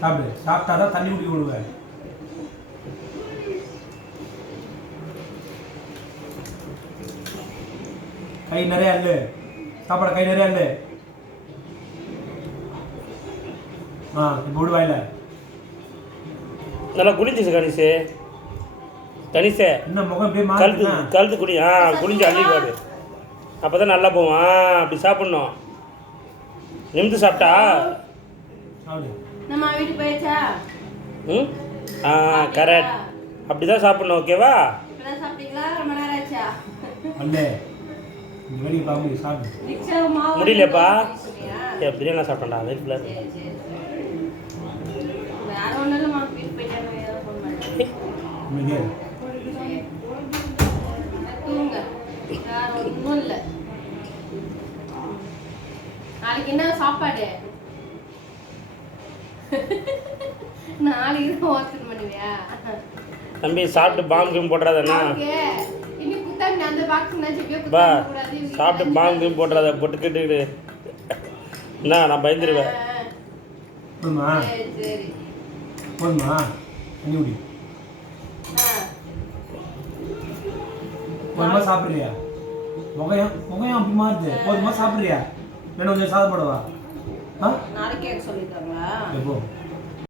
சாப்பிடு. சாப்பிட்டாதான் தண்ணி குடி விடுவேன். கை நிறையா இல்லை. சாப்பாடு கை நிறையா இல்லை. இப்போ விடுவாயில்ல. நல்லா குளிஞ்சிச்சு கணிசு. கணிசே என்ன முகம் இப்படியே கழுத்து குடி. குளிஞ்சு அள்ளிப்பாரு. அப்போ தான் நல்லா போவோம். அப்படி சாப்பிட்ணும். நிமிந்து சாப்பிட்டா நம்ம வீட்டுக்கு போயிடுச்சா? கரெக்ட். அப்படி தான் சாப்பிட்ணும். ஓகேவா? சாப்பிட்டீங்களா? ரொம்ப நேரம் ஆச்சா? அல்ல இந்த வெளியே பார்க்க சாப்பிடு. முடியலப்பா. பிரியாணி சாப்பிட்டேன்டா வீட்டில். வேற ஒன்றும் இல்லைம்மா. வீட்டுக்கு போயிட்டாங்க. தூங்க. வேற ஒன்றும் இல்லை. நாளைக்கு என்ன சாப்பாடு? நாளைக்கு தான் வாட்ஸ்அப் பண்ணுவியா? தம்பி சாப்பிட்டு பாம்பு கிம் போட்டுறாதண்ணா. இன்னும் குத்தாம அந்த பாக்ஸ் பா சாப்பிட்டு பாம்பு கிம் போட்டுறாத. போட்டுக்கிட்டு என்ன நான் பயந்துருவேன். சரி போதுமா? தண்ணி குடி. போதுமா? சாப்பிட்றியா? முகையம் அப்படி மாறுது. போதுமா? சாப்பிட்றியா? வேணும் கொஞ்சம் சாப்பிடவா? நாளைக்கு கேட்க சொல்லியிருக்காங்களா? எப்போ?